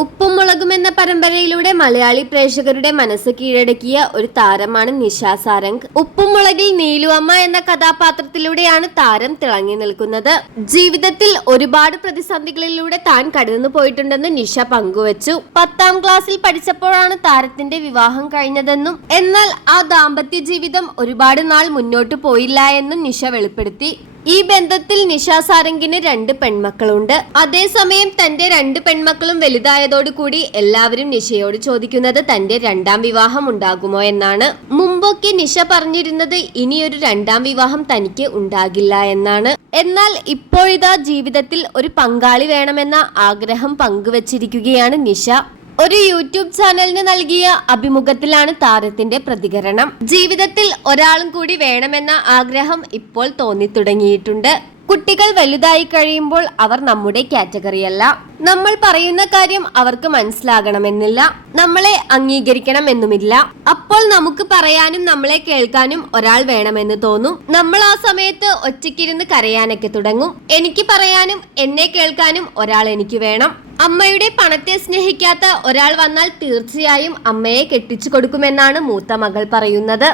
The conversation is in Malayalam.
ഉപ്പും മുളകും എന്ന പരമ്പരയിലൂടെ മലയാളി പ്രേക്ഷകരുടെ മനസ്സ് കീഴടക്കിയ ഒരു താരമാണ് നിഷ സാരംഗ്. ഉപ്പും മുളകിൽ നീലുവമ്മ എന്ന കഥാപാത്രത്തിലൂടെയാണ് താരം തിളങ്ങി നിൽക്കുന്നത്. ജീവിതത്തിൽ ഒരുപാട് പ്രതിസന്ധികളിലൂടെ താൻ കടന്നു പോയിട്ടുണ്ടെന്ന് നിഷ പങ്കുവച്ചു. 10ാം ക്ലാസ്സിൽ പഠിച്ചപ്പോഴാണ് താരത്തിന്റെ വിവാഹം കഴിഞ്ഞതെന്നും എന്നാൽ ആ ദാമ്പത്യ ജീവിതം ഒരുപാട് നാൾ മുന്നോട്ട് പോയില്ല എന്നും നിഷ വെളിപ്പെടുത്തി. ഈ ബന്ധത്തിൽ നിഷ സാരംഗിന് 2 പെൺമക്കളുണ്ട്. അതേസമയം തന്റെ 2 പെൺമക്കളും വലുതായതോടുകൂടി എല്ലാവരും നിഷയോട് ചോദിക്കുന്നത് തന്റെ 2ാം വിവാഹം ഉണ്ടാകുമോ എന്നാണ്. മുമ്പൊക്കെ നിഷ പറഞ്ഞിരുന്നത് ഇനിയൊരു 2ാം വിവാഹം തനിക്ക് ഉണ്ടാകില്ല എന്നാണ്. എന്നാൽ ഇപ്പോഴിതാ ജീവിതത്തിൽ ഒരു പങ്കാളി വേണമെന്ന ആഗ്രഹം പങ്കുവച്ചിരിക്കുകയാണ് നിഷ. ഒരു യൂട്യൂബ് ചാനലിന് നൽകിയ അഭിമുഖത്തിലാണ് താരത്തിന്റെ പ്രതികരണം. ജീവിതത്തിൽ ഒരാളും കൂടി വേണമെന്ന ആഗ്രഹം ഇപ്പോൾ തോന്നി തുടങ്ങിയിട്ടുണ്ട്. കുട്ടികൾ വലുതായി കഴിയുമ്പോൾ അവർ നമ്മുടെ കാറ്റഗറിയല്ല. നമ്മൾ പറയുന്ന കാര്യം അവർക്ക് മനസ്സിലാകണമെന്നില്ല, നമ്മളെ അംഗീകരിക്കണമെന്നുമില്ല. അപ്പോൾ നമുക്ക് പറയാനും നമ്മളെ കേൾക്കാനും ഒരാൾ വേണമെന്ന് തോന്നും. നമ്മൾ ആ സമയത്ത് ഒറ്റയ്ക്കിരുന്ന് കരയാനൊക്കെ തുടങ്ങും. എനിക്ക് പറയാനും എന്നെ കേൾക്കാനും ഒരാൾ എനിക്ക് വേണം. അമ്മയുടെ പണത്തെ സ്നേഹിക്കാത്ത ഒരാൾ വന്നാൽ തീർച്ചയായും അമ്മയെ കെട്ടിച്ചു കൊടുക്കുമെന്നാണ് മൂത്ത മകൾ പറയുന്നത്.